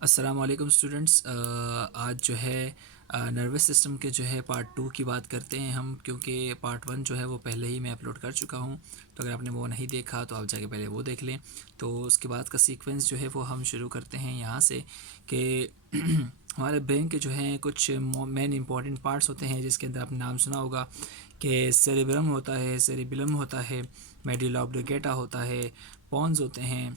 अस्सलाम वालेकुम स्टूडेंट्स। आज जो है नर्वस सिस्टम के जो है पार्ट 2 की बात करते हैं हम, क्योंकि पार्ट 1 जो है वो पहले ही मैं अपलोड कर चुका हूँ। तो अगर आपने वो नहीं देखा तो आप जाके पहले वो देख लें। तो उसके बाद का सीक्वेंस जो है वो हम शुरू करते हैं यहाँ से कि हमारे ब्रेन के जो हैं कुछ मेन इंपॉर्टेंट पार्ट्स होते हैं, जिसके अंदर आपने नाम सुना होगा कि सेरेब्रम होता है, सेरिबेलम होता है, मेडुला ऑब्लिंगेटा होता है, पॉन्स होते हैं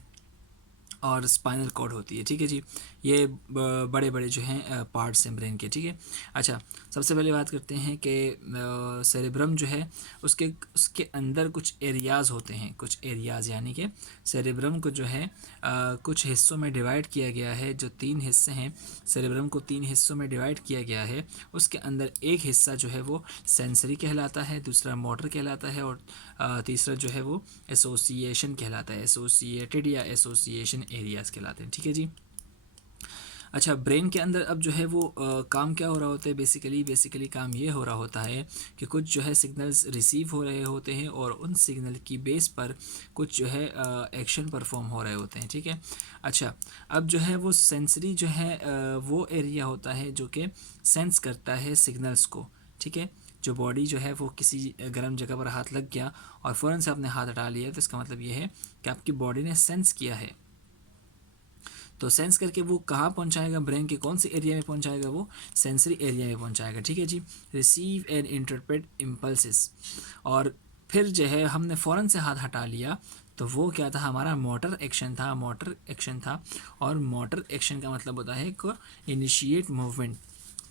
और स्पाइनल कॉर्ड होती है। ठीक है जी, ये बड़े बड़े जो हैं पार्ट्स हैं ब्रेन के। ठीक है। अच्छा, सबसे पहले बात करते हैं कि सेरेब्रम जो है उसके उसके अंदर कुछ एरियाज़ होते हैं, कुछ एरियाज़, यानी कि सेरेब्रम को जो है कुछ हिस्सों में डिवाइड किया गया है। जो 3 हिस्से हैं, सेरेब्रम को 3 हिस्सों में डिवाइड किया गया है। उसके अंदर एक हिस्सा जो है वो सेंसरी कहलाता है, दूसरा मोटर कहलाता है, और तीसरा जो है वो एसोसिएशन कहलाता है, एसोसिएटेड या एसोसिएशन एरियाज़ कहलाते हैं। ठीक है जी। अच्छा, ब्रेन के अंदर अब जो है वो काम क्या हो रहा होता है, बेसिकली काम ये हो रहा होता है कि कुछ जो है सिग्नल्स रिसीव हो रहे होते हैं और उन सिग्नल की बेस पर कुछ जो है एक्शन परफॉर्म हो रहे होते हैं। ठीक है। अच्छा, अब जो है वो सेंसरी जो है वो एरिया होता है जो कि सेंस करता है सिग्नल्स को। ठीक है। जो बॉडी जो है वो किसी गर्म जगह पर हाथ लग गया और फ़ौरन से आपने हाथ हटा लिया, तो इसका मतलब ये है कि आपकी बॉडी ने सेंस किया है। तो सेंस करके वो कहाँ पहुँचाएगा, ब्रेन के कौन से एरिया में पहुँचाएगा, वो सेंसरी एरिया में पहुँचाएगा। ठीक है जी। Receive and interpret impulses. और फिर जो है हमने फ़ौरन से हाथ हटा लिया, तो वो क्या था, हमारा मोटर एक्शन था, मोटर एक्शन था। और मोटर एक्शन का मतलब होता है को इनिशिएट मूवमेंट।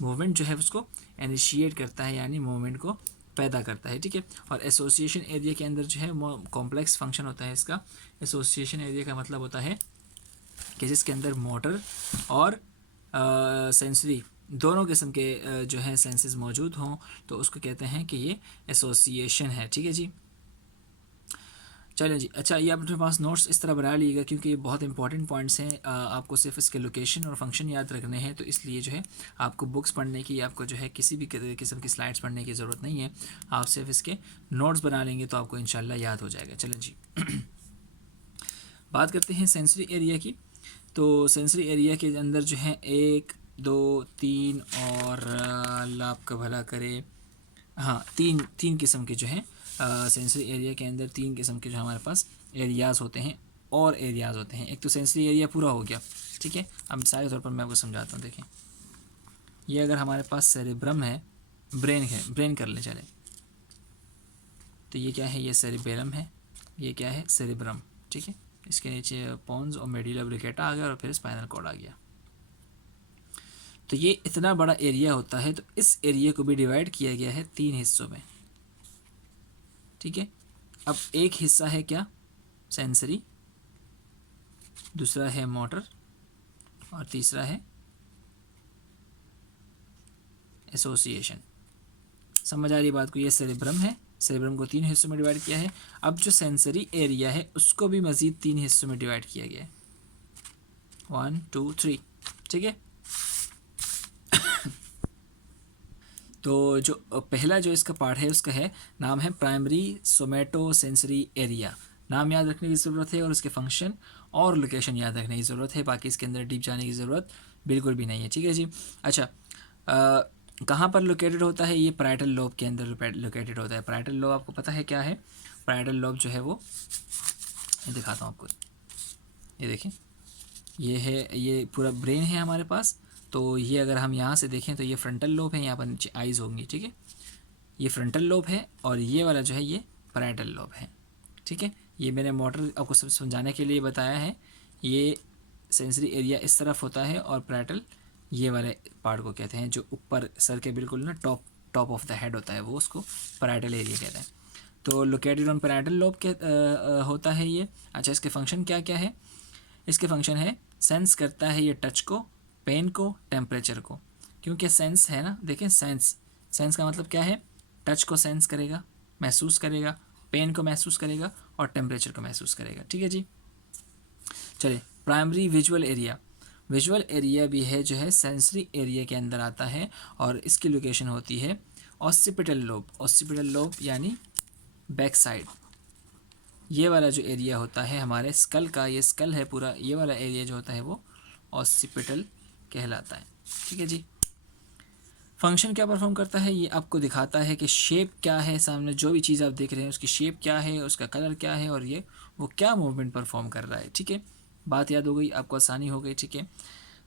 मूवमेंट जो है उसको इनिशिएट करता है, यानी मूवमेंट को पैदा करता है। ठीक है। और एसोसिएशन एरिया के अंदर जो है कॉम्प्लेक्स फंक्शन होता है इसका। एसोसिएशन एरिया का मतलब होता है कि जिसके अंदर मोटर और सेंसरी दोनों किस्म के जो है सेंसेस मौजूद हों, तो उसको कहते हैं कि ये एसोसिएशन है। ठीक है जी। चलें जी। अच्छा, ये आप अपने पास नोट्स इस तरह बना लीजिएगा, क्योंकि ये बहुत इंपॉर्टेंट पॉइंट्स हैं। आपको सिर्फ इसके लोकेशन और फंक्शन याद रखने हैं, तो इसलिए जो है आपको बुक्स पढ़ने की, आपको जो है किसी भी किस्म की स्लाइड्स पढ़ने की ज़रूरत नहीं है। आप सिर्फ इसके नोट्स बना लेंगे तो आपको इंशाल्लाह याद हो जाएगा। चलें जी। बात करते हैं सेंसरी एरिया की। तो सेंसरी एरिया के अंदर जो है 1, 2, 3 और अल्लाह आपका भला करे, हाँ, तीन तीन किस्म के जो हैं सेंसरी एरिया के अंदर 3 किस्म के जो हमारे पास एरियाज़ होते हैं और एरियाज़ होते हैं। एक तो सेंसरी एरिया पूरा हो गया। ठीक है। अब मिसाल के तौर पर मैं आपको समझाता हूँ। देखें, ये अगर हमारे पास सेरेब्रम है, ब्रेन है, ब्रेन कर ले चले, तो ये क्या है, ये सेरिबेलम है, ये क्या है, सेरेब्रम। ठीक है। इसके नीचे पॉन्स और मेडुला ऑब्लिंगेटा आ गया और फिर स्पाइनल कॉर्ड आ गया। तो ये इतना बड़ा एरिया होता है, तो इस एरिया को भी डिवाइड किया गया है 3 हिस्सों में। ठीक है। अब एक हिस्सा है क्या, सेंसरी, दूसरा है मोटर और तीसरा है एसोसिएशन। समझ आ रही बात को? ये सेरेब्रम है, सेरेब्रम को 3 हिस्सों में डिवाइड किया है। अब जो सेंसरी एरिया है उसको भी मज़ीद 3 हिस्सों में डिवाइड किया गया है, 1, 2, 3। ठीक है। तो जो पहला जो इसका पार्ट है उसका है, नाम है प्राइमरी सोमेटो सेंसरी एरिया। नाम याद रखने की ज़रूरत है और उसके फंक्शन और लोकेशन याद रखने की ज़रूरत है, बाकी इसके अंदर डीप जाने की ज़रूरत बिल्कुल भी नहीं है। ठीक है जी। अच्छा, कहाँ पर लोकेटेड होता है, ये पैराइटल लोब के अंदर लोकेटेड होता है। पैराइटल लोब आपको पता है क्या है? पैराइटल लोब जो है वो, ये दिखाता हूँ आपको। ये देखें, ये है, ये पूरा ब्रेन है हमारे पास। तो ये अगर हम यहाँ से देखें तो ये फ्रंटल लोब है, यहाँ पर नीचे आइज़ होंगी। ठीक है। ये फ्रंटल लोब है और ये वाला जो है ये पैराइटल लोब है। ठीक है। ये मैंने मोटर आपको सब समझाने के लिए बताया है। ये सेंसरी एरिया इस तरफ होता है और पैराइटल ये वाले पार्ट को कहते हैं, जो ऊपर सर के बिल्कुल ना top top of the head होता है, वो उसको पैराइटल एरिया कहते हैं। तो लोकेटेड ऑन पैराइटल लोब के होता है ये। अच्छा, इसके फंक्शन क्या क्या है? इसके फंक्शन है, सेंस करता है ये टच को, पेन को, टेम्परेचर को। क्योंकि सेंस है ना, देखें, सेंस, सेंस का मतलब क्या है, टच को सेंस करेगा, महसूस करेगा, पेन को महसूस करेगा और टेम्परेचर को महसूस करेगा। ठीक है जी। चलिए, primary visual area. Visual area भी है जो है सेंसरी एरिया के अंदर आता है और इसकी लोकेशन होती है ऑसिपिटल लोब। ऑसिपिटल लोब यानी बैक साइड। ये वाला जो एरिया होता है हमारे स्कल का, ये स्कल है पूरा, ये वाला एरिया जो होता है वो ऑसिपिटल कहलाता है। ठीक है जी। फंक्शन क्या परफॉर्म करता है, ये आपको दिखाता है कि शेप क्या है, सामने जो भी चीज़ आप देख रहे हैं उसकी शेप क्या है, उसका कलर क्या है, और ये वो क्या मूवमेंट परफॉर्म कर रहा है। ठीक है, बात याद हो गई, आपको आसानी हो गई। ठीक है,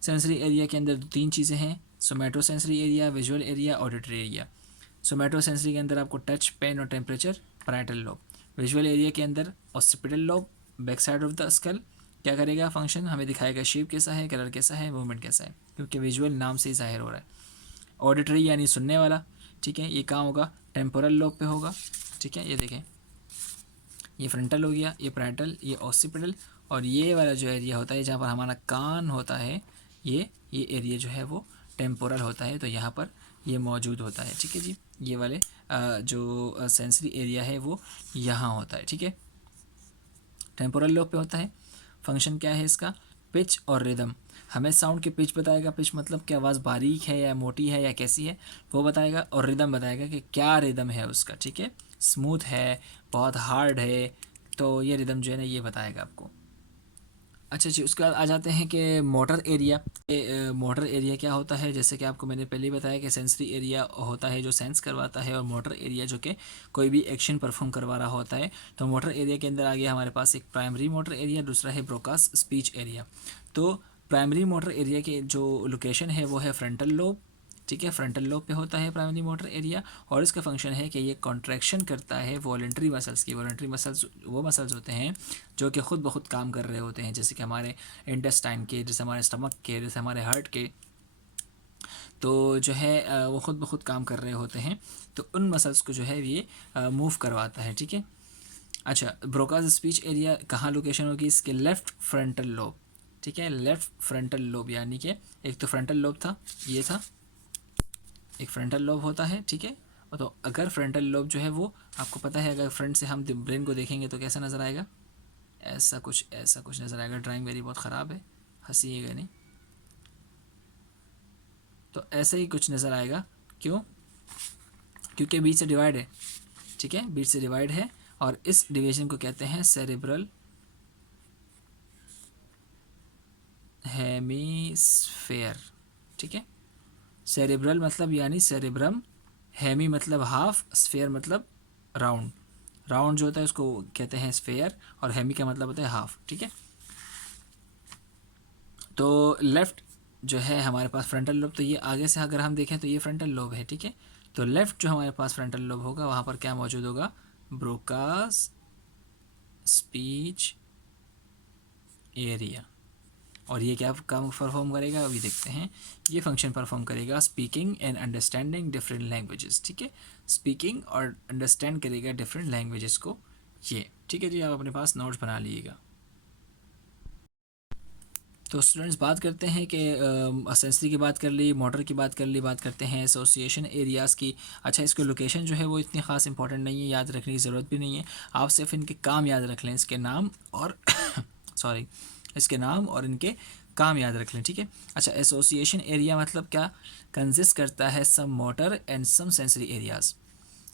सेंसरी एरिया के अंदर 3 चीज़ें हैं, सोमैटो sensory area, visual area, auditory area. सोमैटो sensory के अंदर आपको टच, पेन और temperature, parietal lobe. Visual area के अंदर occipital lobe, back side of the skull. क्या करेगा फंक्शन, हमें दिखाएगा शेप कैसा है, कलर कैसा है, मूवमेंट कैसा है, क्योंकि विजुअल नाम से ही जाहिर हो रहा है। ऑडिटरी यानी सुनने वाला। ठीक है, ये कहाँ होगा, टेम्पोरल लोब पे होगा। ठीक है, ये देखें, ये फ्रंटल हो गया, ये पैराइटल, ये ऑसिपिटल, और ये वाला जो एरिया होता है जहाँ पर हमारा कान होता है, ये एरिया जो है वो टेम्पोरल होता है, तो यहाँ पर ये मौजूद होता है। ठीक है जी, ये वाले जो सेंसरी एरिया है वो यहाँ होता है। ठीक है, टेम्पोरल लोब पे होता है। फंक्शन क्या है इसका, पिच और रिदम। हमें साउंड की पिच बताएगा, पिच मतलब कि आवाज़ बारीक है या मोटी है या कैसी है वो बताएगा, और रिदम बताएगा कि क्या रिदम है उसका। ठीक है, स्मूथ है, बहुत हार्ड है, तो ये रिदम जो है ना ये बताएगा आपको। अच्छा जी, उसके बाद आ जाते हैं कि मोटर एरिया। मोटर एरिया क्या होता है, जैसे कि आपको मैंने पहले ही बताया कि सेंसरी एरिया होता है जो सेंस करवाता है, और मोटर एरिया जो कि कोई भी एक्शन परफॉर्म करवा रहा होता है। तो मोटर एरिया के अंदर आ गया हमारे पास एक प्राइमरी मोटर एरिया, दूसरा है ब्रोकास स्पीच एरिया। तो प्राइमरी मोटर एरिया के जो लोकेशन है वो है फ्रंटल लोब। ठीक है, फ्रंटल लोब पे होता है प्राइमरी मोटर एरिया, और इसका फंक्शन है कि ये कॉन्ट्रैक्शन करता है वॉलेंट्री मसल्स की। वॉलेंट्री मसल्स वो मसल्स होते हैं जो कि ख़ुद ब खुद काम कर रहे होते हैं, जैसे कि हमारे इंटेस्टाइन के, जैसे हमारे स्टमक के, जैसे हमारे हार्ट के, तो जो है वो ख़ुद ब खुद काम कर रहे होते हैं। तो उन मसल्स को जो है ये मूव करवाता है। ठीक है, अच्छा, ब्रोकास स्पीच एरिया कहाँ लोकेशन होगी, इसके लेफ़्ट फ्रंटल लोब। ठीक है, लेफ़्ट फ्रंटल लोब, यानी कि एक तो फ्रंटल लोब था, ये था, एक फ्रंटल लोब होता है। ठीक है, तो अगर फ्रंटल लोब जो है वो आपको पता है, अगर फ्रंट से हम ब्रेन को देखेंगे तो कैसा नज़र आएगा, ऐसा कुछ नज़र आएगा। ड्राइंग मेरी बहुत ख़राब है, हंसीएगा नहीं। तो ऐसे ही कुछ नज़र आएगा, क्यों, क्योंकि बीच से डिवाइड है। ठीक है, बीच से डिवाइड है, और इस डिवीजन को कहते हैं सेरेब्रल हेमीस्फेयर। ठीक है, सेरेब्रल मतलब यानी सेरेब्रम, हेमी मतलब हाफ, स्फेयर मतलब राउंड। राउंड जो होता है उसको कहते हैं स्फेयर, और हेमी का मतलब होता है हाफ। ठीक है, तो लेफ़्ट जो है हमारे पास फ्रंटल लोब, तो ये आगे से अगर हम देखें तो ये फ्रंटल लोब है। ठीक है, तो लेफ़्ट जो हमारे पास फ्रंटल लोब होगा वहाँ पर क्या मौजूद होगा, ब्रोकास स्पीच एरिया। और ये क्या काम परफॉर्म करेगा अभी देखते हैं। ये फंक्शन परफॉर्म करेगा speaking and understanding different languages. ठीक है, स्पीकिंग और अंडरस्टैंड करेगा डिफरेंट लैंग्वेजेस को ये। ठीक है जी, आप अपने पास नोट्स बना लीजिएगा। तो स्टूडेंट्स, बात करते हैं कि सेंसरी की बात कर ली, मोटर की बात कर ली, बात करते हैं एसोसिएशन एरियाज़ की। अच्छा, इसकी लोकेशन जो है वो इतनी ख़ास इंपॉर्टेंट नहीं है, याद रखने की ज़रूरत भी नहीं है। आप सिर्फ इनके काम याद रख लें, इसके नाम और सॉरी, इसके नाम और इनके काम याद रख लें। ठीक है, अच्छा, एसोसिएशन एरिया मतलब क्या, कंसिस्ट करता है some motor and some sensory areas.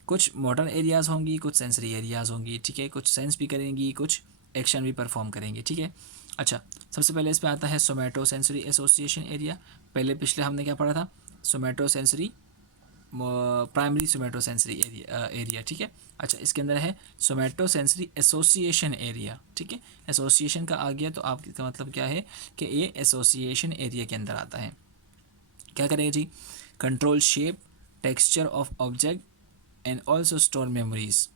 कुछ मोटर एरियाज़ होंगी, कुछ सेंसरी एरियाज़ होंगी। ठीक है, कुछ सेंस भी करेंगी, कुछ एक्शन भी परफॉर्म करेंगे। ठीक है, अच्छा, सबसे पहले इस पे आता है सोमैटो सेंसरी एसोसिएशन एरिया। पहले पिछले हमने क्या पढ़ा था, सोमैटो सेंसरी, प्राइमरी सोमैटो सेंसरी एरिया। ठीक है, अच्छा, इसके अंदर है सोमैटो सेंसरी एसोसिएशन एरिया। ठीक है, एसोसिएशन का आ गया तो आपका मतलब क्या है कि ये एसोसिएशन एरिया के अंदर आता है। क्या करेगा जी, control shape, texture of object and also store memories.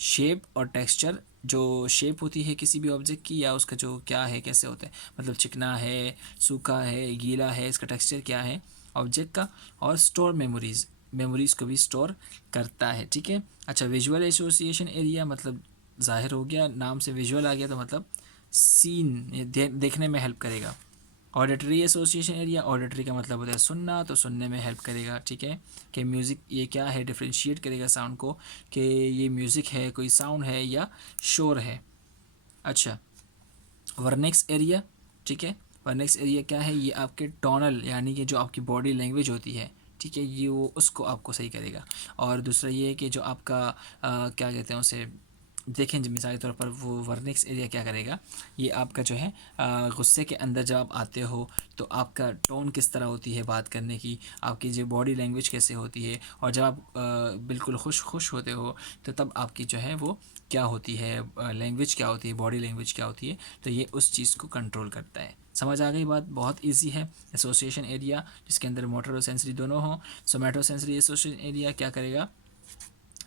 Shape और टेक्सचर, जो शेप होती है किसी भी ऑब्जेक्ट की, या उसका जो क्या है, कैसे होता है, मतलब चिकना है, सूखा है, गीला है, इसका टेक्सचर क्या है ऑब्जेक्ट का, और स्टोर मेमोरीज़, मेमोरीज़ को भी स्टोर करता है। ठीक है, अच्छा, विजुअल एसोसिएशन एरिया मतलब ज़ाहिर हो गया, नाम से विजुअल आ गया तो मतलब सीन, देखने में हेल्प करेगा। ऑडिटरी एसोसिएशन एरिया, ऑडिटरी का मतलब होता है सुनना, तो सुनने में हेल्प करेगा। ठीक है, कि म्यूज़िक ये क्या है, डिफ्रेंशिएट करेगा साउंड को कि ये म्यूज़िक है, कोई साउंड है या शोर है। अच्छा, वर्नेक्स एरिया। ठीक है, वर्नेक्स एरिया क्या है, ये आपके टोनल यानी कि जो आपकी बॉडी लैंग्वेज होती है, ठीक है, ये वो उसको आपको सही करेगा। और दूसरा ये है कि जो आपका क्या कहते हैं उसे, देखें जी, मिसाल के तौर पर वो वर्निक्स एरिया क्या करेगा, ये आपका जो है गुस्से के अंदर जब आप आते हो तो आपका टोन किस तरह होती है बात करने की, आपकी जो बॉडी लैंग्वेज कैसे होती है, और जब आप बिल्कुल खुश होते हो तो तब आपकी जो है वो क्या होती है, लैंग्वेज क्या होती है, बॉडी लैंग्वेज क्या होती है, तो ये उस चीज़ को कंट्रोल करता है। समझ आ गई बात? बहुत इजी है। एसोसिएशन एरिया जिसके अंदर मोटर और सेंसरी दोनों हों, सोमैटो सेंसरी एसोसिएशन एरिया क्या करेगा,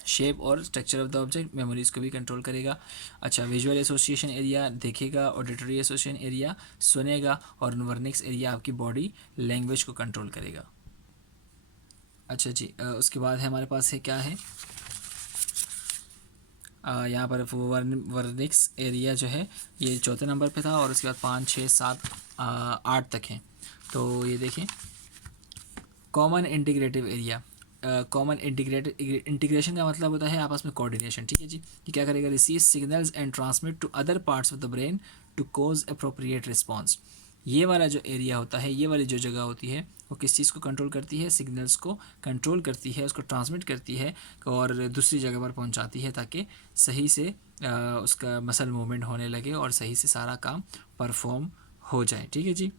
शेप और structure of the object, memories को भी कंट्रोल करेगा। अच्छा, विजुअल एसोसिएशन एरिया देखेगा, ऑडिटरी एसोसिएशन एरिया सुनेगा, और वर्निक्स एरिया आपकी बॉडी लैंग्वेज को कंट्रोल करेगा। अच्छा जी, उसके बाद है हमारे पास है क्या है, यहाँ पर वर्निक्स एरिया जो है ये चौथे नंबर पे था, और उसके बाद 5, 6, 7, 8 तक हैं। तो ये देखें, common integrative area. Common integration का मतलब होता है आपस में कोऑर्डिनेशन, ठीक है जी। ये क्या करेगा, receive signals and transmit to other parts of the brain to cause appropriate response. ये वाला जो एरिया होता है, ये वाली जो जगह होती है, वो किस चीज़ को कंट्रोल करती है, सिग्नल्स को कंट्रोल करती है, उसको ट्रांसमिट करती है और दूसरी जगह पर पहुंचाती है, ताकि सही से उसका मसल मूवमेंट होने लगे और सही से सारा काम परफॉर्म हो जाए, ठीक है जी।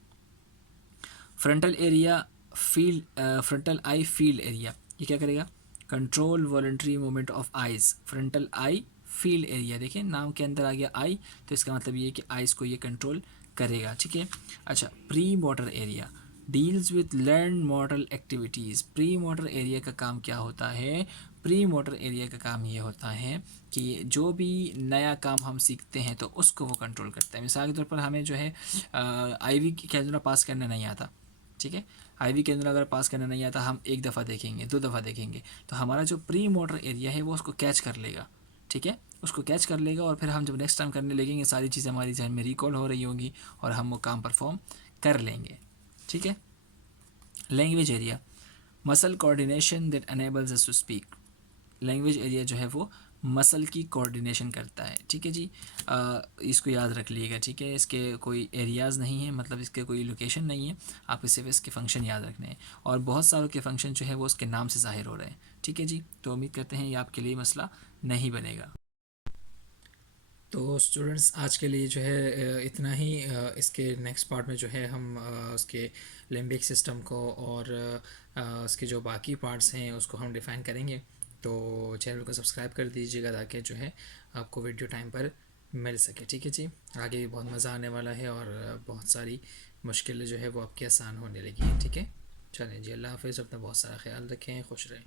फ्रंटल एरिया फील्ड, फ्रंटल आई फील्ड एरिया, ये क्या करेगा, control voluntary movement of eyes. Frontal I field area, देखिए नाम के अंदर आ गया आई, तो इसका मतलब ये है कि आइज़ को ये कंट्रोल करेगा, ठीक है। अच्छा, pre motor area deals with learn motor activities. Pre motor area का काम क्या होता है, प्री मोटर एरिया का काम ये होता है कि जो भी नया काम हम सीखते हैं तो उसको वो कंट्रोल करता है। मिसाल के तौर पर हमें जो है आईवी की कैलकुलस पास करना नहीं आता, ठीक है। आईवी के अंदर अगर पास करना नहीं आता, हम एक दफ़ा देखेंगे, 2 दफ़ा देखेंगे, तो हमारा जो प्री मोटर एरिया है वो उसको कैच कर लेगा, ठीक है। उसको कैच कर लेगा और फिर हम जब नेक्स्ट टाइम करने लगेंगे, सारी चीज़ें हमारी जहन में रिकॉल हो रही होंगी और हम वो काम परफॉर्म कर लेंगे, ठीक है। Language area, muscle coordination that enables us to speak. Language area जो है वो मसल की कोऑर्डिनेशन करता है, ठीक है जी। इसको याद रख लीजिएगा, ठीक है। इसके कोई एरियाज़ नहीं है, मतलब इसके कोई लोकेशन नहीं है, आपको सिर्फ इसके फंक्शन याद रखने हैं, और बहुत सारों के फंक्शन जो है वो उसके नाम से ज़ाहिर हो रहे हैं, ठीक है जी। तो उम्मीद करते हैं ये आपके लिए मसला नहीं बनेगा। तो स्टूडेंट्स, आज के लिए जो है इतना ही। इसके नेक्स्ट पार्ट में जो है हम उसके लिम्बिक सिस्टम को और उसके जो बाकी पार्ट्स हैं उसको हम डिफ़ाइन करेंगे। तो चैनल को सब्सक्राइब कर दीजिएगा ताकि जो है आपको वीडियो टाइम पर मिल सके, ठीक है जी। आगे भी बहुत मज़ा आने वाला है और बहुत सारी मुश्किलें जो है वो आपकी आसान होने लगी हैं, ठीक है। चलें जी, अल्लाह हाफ़िज़। अपना बहुत सारा ख्याल रखें, खुश रहें।